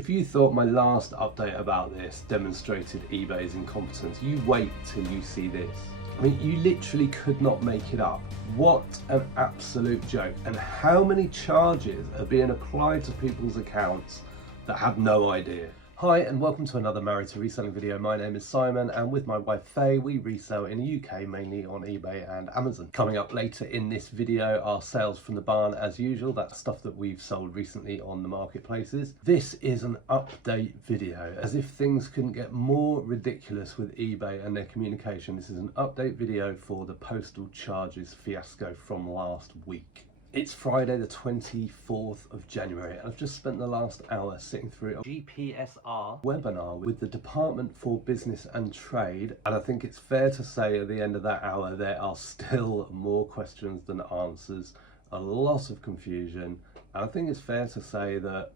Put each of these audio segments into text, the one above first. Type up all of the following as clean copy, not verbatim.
If you thought my last update about this demonstrated eBay's incompetence, you wait till you see this. I mean, you literally could not make it up. What an absolute joke. And how many charges are being applied to people's accounts that have no idea? Hi and welcome to another Married to Reselling video. My name is Simon and with my wife Faye we resell in the UK mainly on eBay and Amazon. Coming up later in this video are sales from the barn as usual. That's stuff that we've sold recently on the marketplaces. This is an update video. As if things couldn't get more ridiculous with eBay and their communication, this is an update video for the postal charges fiasco from last week. It's Friday the 24th of January and I've just spent the last hour sitting through a GPSR webinar with the Department for Business and Trade, and I think it's fair to say at the end of that hour there are still more questions than answers, a lot of confusion, and I think it's fair to say that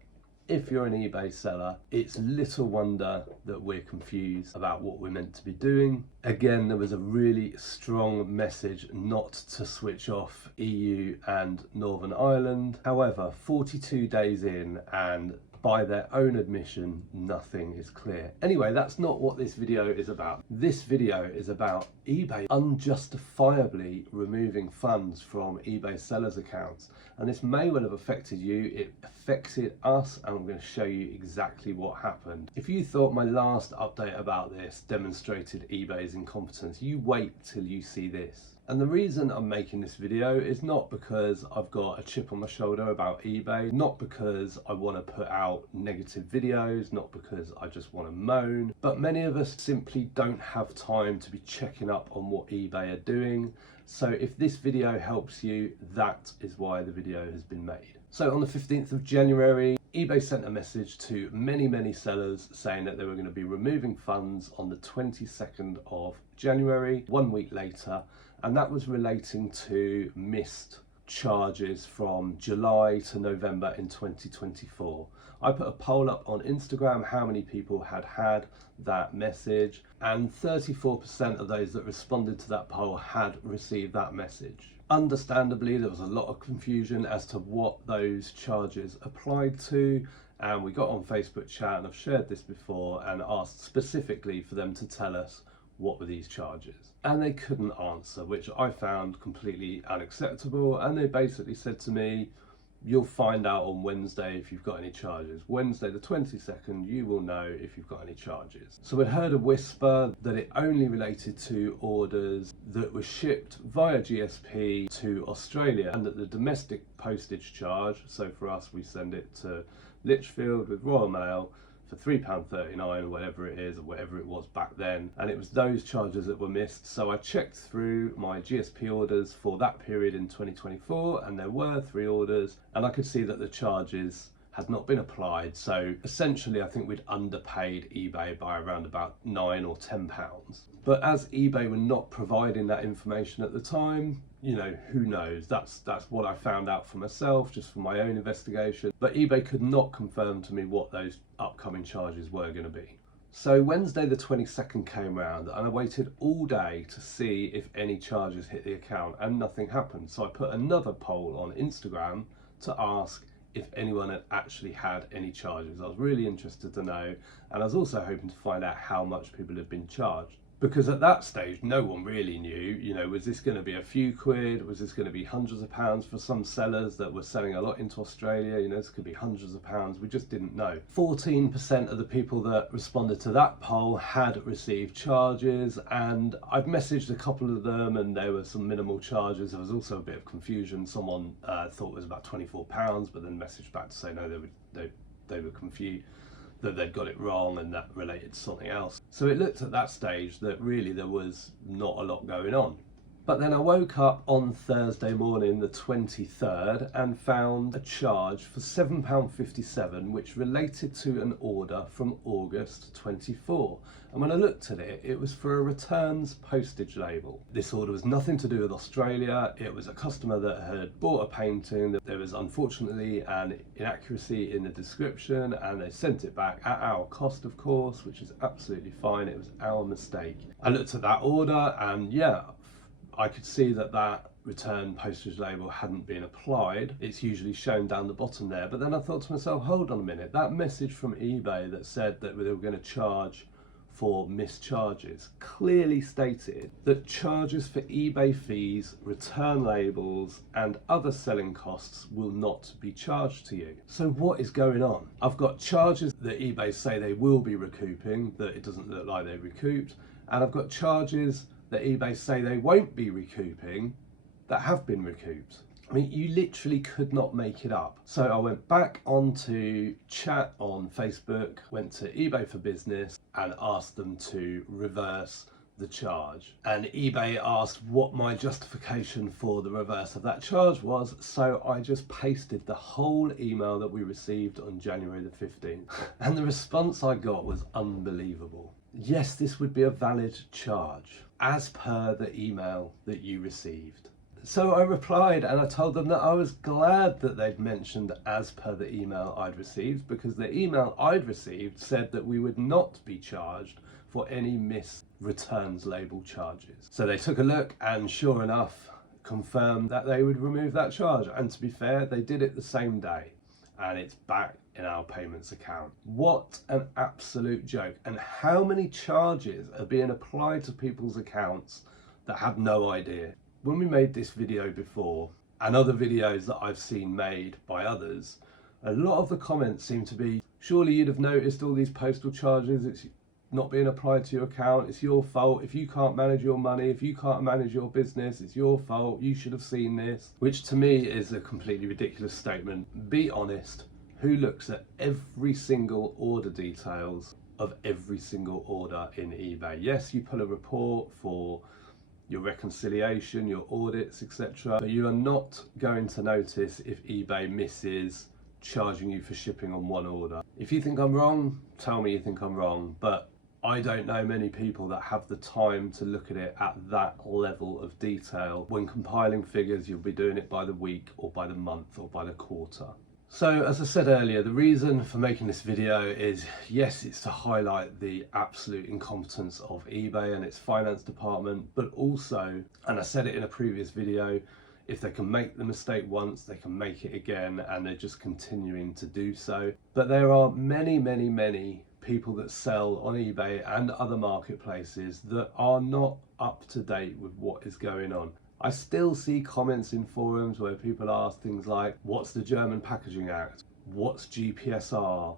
if you're an eBay seller, it's little wonder that we're confused about what we're meant to be doing. Again, there was a really strong message not to switch off EU and Northern Ireland. However, 42 days in and by their own admission, nothing is clear. Anyway, that's not what this video is about. This video is about eBay unjustifiably removing funds from eBay sellers' accounts. And this may well have affected you, it affected us, and I'm going to show you exactly what happened. If you thought my last update about this demonstrated eBay's incompetence, you wait till you see this. And the reason I'm making this video is not because I've got a chip on my shoulder about eBay, not because I want to put out negative videos, not because I just want to moan, but many of us simply don't have time to be checking up on what eBay are doing. So if this video helps you, that is why the video has been made. So on the 15th of January, eBay sent a message to many sellers saying that they were going to be removing funds on the 22nd of January, 1 week later, and that was relating to missed charges from July to November in 2024. I put a poll up on Instagram how many people had that message, and 34% of those that responded to that poll had received that message. Understandably, there was a lot of confusion as to what those charges applied to, and we got on Facebook chat, and I've shared this before, and asked specifically for them to tell us what were these charges. And they couldn't answer, which I found completely unacceptable, and they basically said to me, you'll find out on Wednesday if you've got any charges. Wednesday the 22nd, you will know if you've got any charges. So we'd heard a whisper that it only related to orders that were shipped via GSP to Australia, and that the domestic postage charge, so for us we send it to Lichfield with Royal Mail for £3.39 or whatever it is, or whatever it was back then, and it was those charges that were missed. So I checked through my GSP orders for that period in 2024, and there were 3 orders, and I could see that the charges had not been applied. So essentially I think we'd underpaid eBay by around about £9 or £10. But as eBay were not providing that information at the time, you know, who knows? That's what I found out for myself, just from my own investigation. But eBay could not confirm to me what those upcoming charges were going to be. So Wednesday the 22nd came round and I waited all day to see if any charges hit the account, and nothing happened. So I put another poll on Instagram to ask if anyone had actually had any charges. I was really interested to know, and I was also hoping to find out how much people had been charged. Because at that stage, no one really knew, you know, was this going to be a few quid? Was this going to be hundreds of pounds for some sellers that were selling a lot into Australia? You know, this could be hundreds of pounds. We just didn't know. 14% of the people that responded to that poll had received charges, and I've messaged a couple of them and there were some minimal charges. There was also a bit of confusion. Someone thought it was about £24, but then messaged back to say no, they were confused, that they'd got it wrong and that related to something else. So it looked at that stage that really there was not a lot going on. But then I woke up on Thursday morning, the 23rd, and found a charge for £7.57, which related to an order from August 24. And when I looked at it, it was for a returns postage label. This order was nothing to do with Australia. It was a customer that had bought a painting that there was unfortunately an inaccuracy in the description, and they sent it back at our cost, of course, which is absolutely fine. It was our mistake. I looked at that order and yeah, I could see that return postage label hadn't been applied. It's usually shown down the bottom there. But then I thought to myself, hold on a minute, that message from eBay that said that they were going to charge for missed charges clearly stated that charges for eBay fees, return labels and other selling costs will not be charged to you. So what is going on? I've got charges that eBay say they will be recouping that it doesn't look like they recouped, and I've got charges that eBay say they won't be recouping that have been recouped. I mean, you literally could not make it up. So I went back onto chat on Facebook, went to eBay for Business and asked them to reverse the charge. And eBay asked what my justification for the reverse of that charge was. So I just pasted the whole email that we received on January the 15th. And the response I got was unbelievable. Yes, this would be a valid charge as per the email that you received. So I replied and I told them that I was glad that they'd mentioned as per the email I'd received, because the email I'd received said that we would not be charged for any missed returns label charges. So they took a look and sure enough confirmed that they would remove that charge. And to be fair, they did it the same day and it's back in our payments account. What an absolute joke. And how many charges are being applied to people's accounts that have no idea? When we made this video before, and other videos that I've seen made by others, a lot of the comments seem to be, surely you'd have noticed all these postal charges, it's not being applied to your account, it's your fault, if you can't manage your money, if you can't manage your business, it's your fault, you should have seen this. Which to me is a completely ridiculous statement. Be honest, who looks at every single order details of every single order in eBay? Yes, you pull a report for your reconciliation, your audits, etc. But you are not going to notice if eBay misses charging you for shipping on one order. If you think I'm wrong, tell me you think I'm wrong, but I don't know many people that have the time to look at it at that level of detail. When compiling figures, you'll be doing it by the week or by the month or by the quarter. So as I said earlier, the reason for making this video is, yes, it's to highlight the absolute incompetence of eBay and its finance department, but also, and I said it in a previous video, if they can make the mistake once, they can make it again, and they're just continuing to do so. But there are many, many, many people that sell on eBay and other marketplaces that are not up to date with what is going on. I still see comments in forums where people ask things like, what's the German Packaging Act? What's GPSR?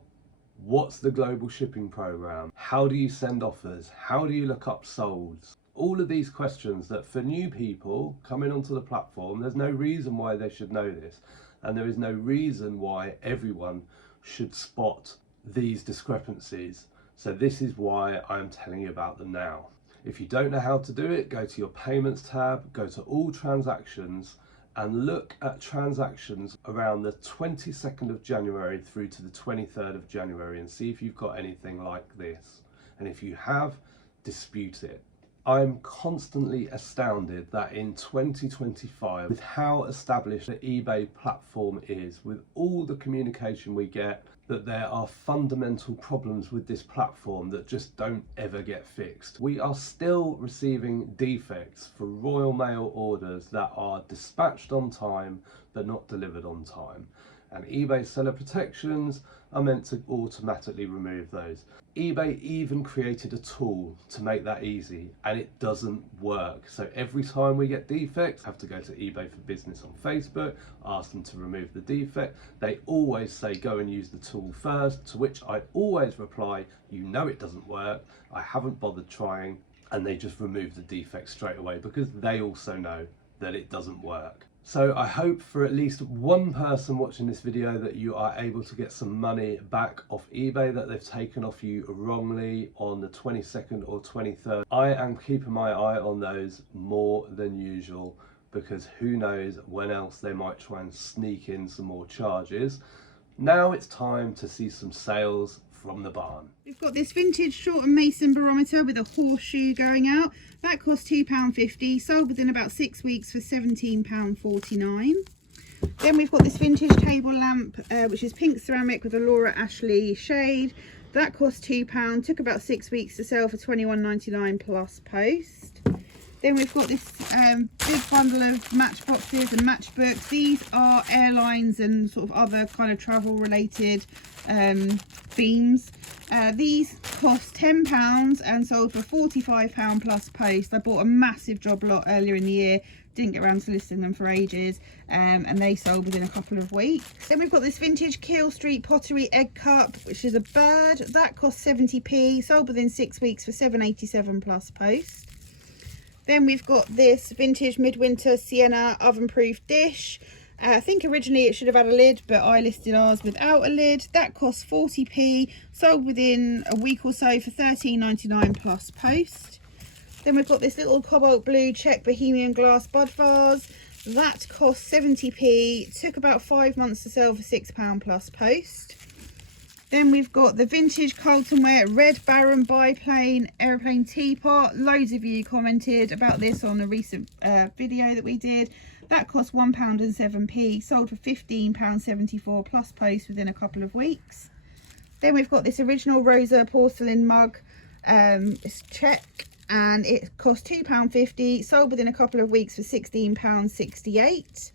What's the Global Shipping Program? How do you send offers? How do you look up solds? All of these questions that for new people coming onto the platform, there's no reason why they should know this. And there is no reason why everyone should spot these discrepancies. So this is why I'm telling you about them now. If you don't know how to do it, go to your payments tab, go to all transactions and look at transactions around the 22nd of January through to the 23rd of January and see if you've got anything like this. And if you have, dispute it. I'm constantly astounded that in 2025, with how established the eBay platform is, with all the communication we get, that there are fundamental problems with this platform that just don't ever get fixed. We are still receiving defects for Royal Mail orders that are dispatched on time but not delivered on time. And eBay seller protections are meant to automatically remove those. eBay even created a tool to make that easy and it doesn't work. So every time we get defects, I have to go to eBay for Business on Facebook, ask them to remove the defect. They always say go and use the tool first, to which I always reply, you know it doesn't work, I haven't bothered trying, and they just remove the defect straight away because they also know that it doesn't work. So I hope for at least one person watching this video that you are able to get some money back off eBay that they've taken off you wrongly on the 22nd or 23rd. I am keeping my eye on those more than usual because who knows when else they might try and sneak in some more charges. Now it's time to see some sales from the barn. We've got this vintage Short & Mason barometer with a horseshoe going out. That cost £2.50, sold within about 6 weeks for £17.49. Then we've got this vintage table lamp, which is pink ceramic with a Laura Ashley shade. That cost £2, took about 6 weeks to sell for £21.99 plus post. Then we've got this big bundle of matchboxes and matchbooks. These are airlines and sort of other kind of travel related themes. These cost £10 and sold for £45 plus post. I bought a massive job lot earlier in the year, didn't get around to listing them for ages, and they sold within a couple of weeks. Then we've got this vintage Keel Street pottery egg cup, which is a bird. That cost 70p, sold within 6 weeks for £7.87 plus post. Then we've got this vintage midwinter sienna oven proof dish. I think originally it should have had a lid, but I listed ours without a lid. That costs 40p, sold within a week or so for £13.99 plus post. Then we've got this little cobalt blue Czech bohemian glass bud vase. That costs 70p, took about 5 months to sell for £6 plus post. Then we've got the vintage Carltonware red Baron biplane aeroplane teapot. Loads of you commented about this on a recent video that we did. That cost £1.07, sold for £15.74 plus post within a couple of weeks. Then we've got this original Rosa porcelain mug. It's Czech and it cost £2.50, sold within a couple of weeks for £16.68.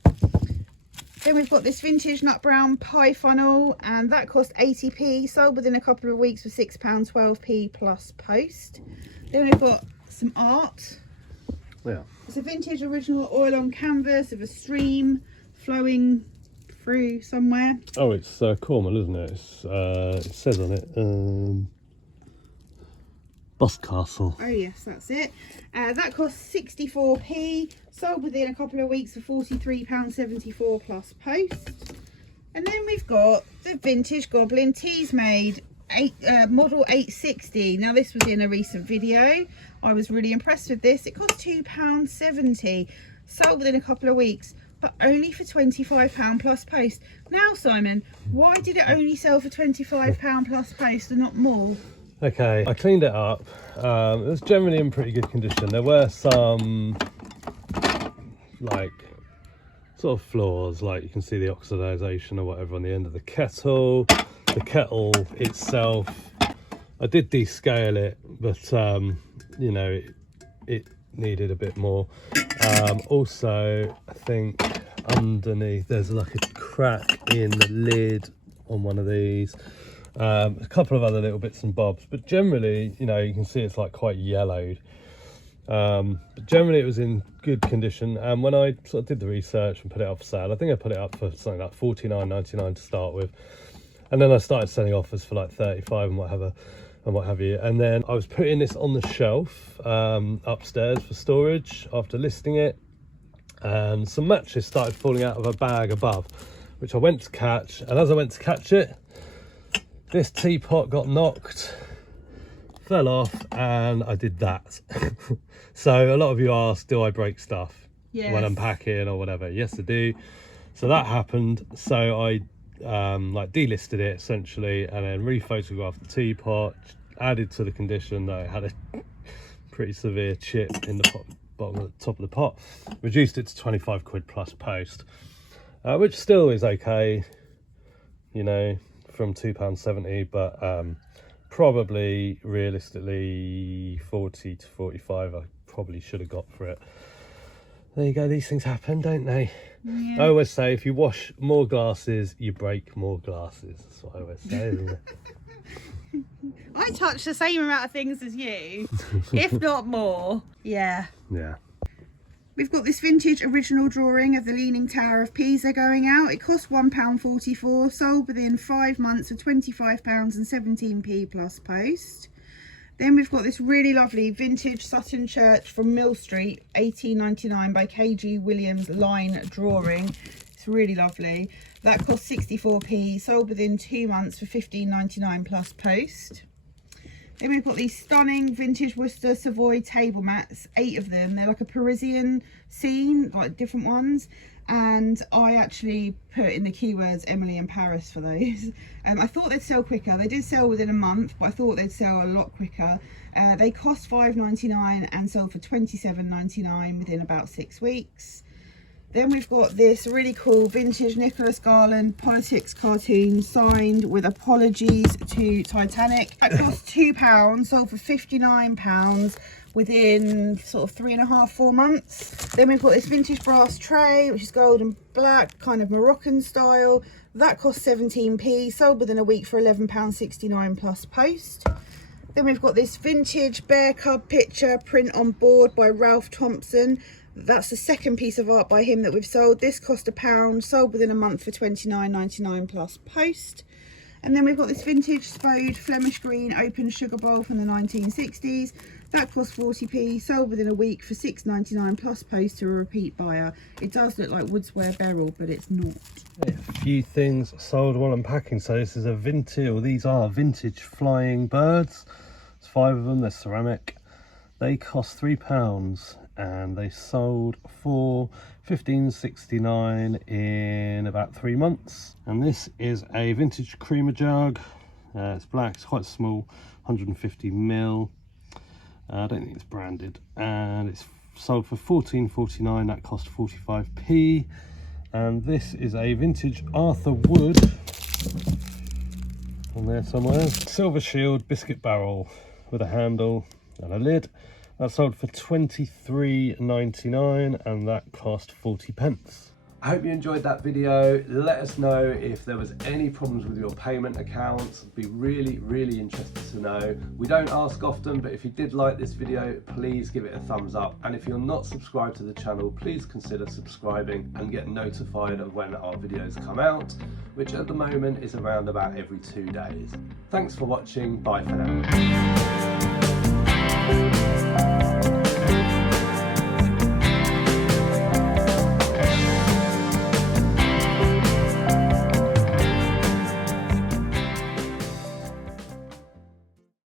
Then we've got this vintage nut brown pie funnel and that cost 80p, sold within a couple of weeks for £6.12 plus post. Then we've got some art. Yeah. It's a vintage original oil on canvas of a stream flowing through somewhere. Oh, it's Cornwall, isn't it? It says on it, Boscastle. Oh yes, that's it. That costs 64p, sold within a couple of weeks for £43.74 plus post. And then we've got the vintage Goblin Teas Made model 860. Now this was in a recent video. I was really impressed with this. It cost £2.70, sold within a couple of weeks, but only for £25 plus post. Now Simon, why did it only sell for £25 plus post and not more? Okay, I cleaned it up. It was generally in pretty good condition. There were some like sort of flaws, like you can see the oxidization or whatever on the end of the kettle. The kettle itself, I did descale it, but you know, it needed a bit more. Also, I think underneath there's like a crack in the lid on one of these. A couple of other little bits and bobs, but generally, you know, you can see it's like quite yellowed. But generally it was in good condition, and when I sort of did the research and put it up for sale, I think I put it up for something like $49.99 to start with, and then I started selling offers for like 35 and what have you, and then I was putting this on the shelf upstairs for storage after listing it, and some matches started falling out of a bag above, which I went to catch, and as I went to catch it, this teapot got knocked, fell off, and I did that. So a lot of you asked, do I break stuff when I'm packing or whatever? Yes, I do. So that happened. So I like delisted it essentially, and then rephotographed the teapot, added to the condition that it had a pretty severe chip in the bottom of the top of the pot, reduced it to 25 quid plus post, which still is okay, you know, from £2.70, but probably realistically 40 to 45 I probably should have got for it. There you go, these things happen, don't they? Yeah. I always say if you wash more glasses you break more glasses. That's what I always say, isn't it? I touch the same amount of things as you, if not more. Yeah. We've got this vintage original drawing of the Leaning Tower of Pisa going out. It cost £1.44, sold within 5 months for £25.17 plus post. Then we've got this really lovely vintage Sutton Church from Mill Street, 1899 by KG Williams line drawing. It's really lovely. That cost 64p, sold within 2 months for £15.99 plus post. Then we've got these stunning vintage Worcester Savoy table mats, 8 of them. They're like a Parisian scene, like different ones. And I actually put in the keywords Emily in Paris for those. I thought they'd sell quicker. They did sell within a month, but I thought they'd sell a lot quicker. They cost $5.99 and sold for $27.99 within about 6 weeks. Then we've got this really cool vintage Nicholas Garland politics cartoon signed with apologies to Titanic. That cost £2, sold for £59 within sort of 3.5–4 months. Then we've got this vintage brass tray, which is gold and black, kind of Moroccan style. That costs 17p, sold within a week for £11.69 plus post. Then we've got this vintage bear cub picture print on board by Ralph Thompson. That's the second piece of art by him that we've sold. This cost £1, sold within a month for £29.99 plus post. And then we've got this vintage Spode Flemish green open sugar bowl from the 1960s. That cost 40p, sold within a week for £6.99 plus post to a repeat buyer. It does look like Woodsware Beryl, but it's not. A few things sold while unpacking. So this is a vintage, or these are vintage flying birds. There's 5 of them, they're ceramic. They cost £3 and they sold for £15.69 in about 3 months. And this is a vintage creamer jug. It's black, it's quite small, 150ml. I don't think it's branded, and it's sold for £14.49. That cost 45p. And this is a vintage Arthur Wood on there somewhere. Silver shield biscuit barrel with a handle and a lid. That sold for £23.99 and that cost 40p. I hope you enjoyed that video. Let us know if there was any problems with your payment accounts. I'd be really interested to know. We don't ask often, but if you did like this video, please give it a thumbs up. And if you're not subscribed to the channel, please consider subscribing and get notified of when our videos come out, which at the moment is around about every 2 days. Thanks for watching. Bye for now.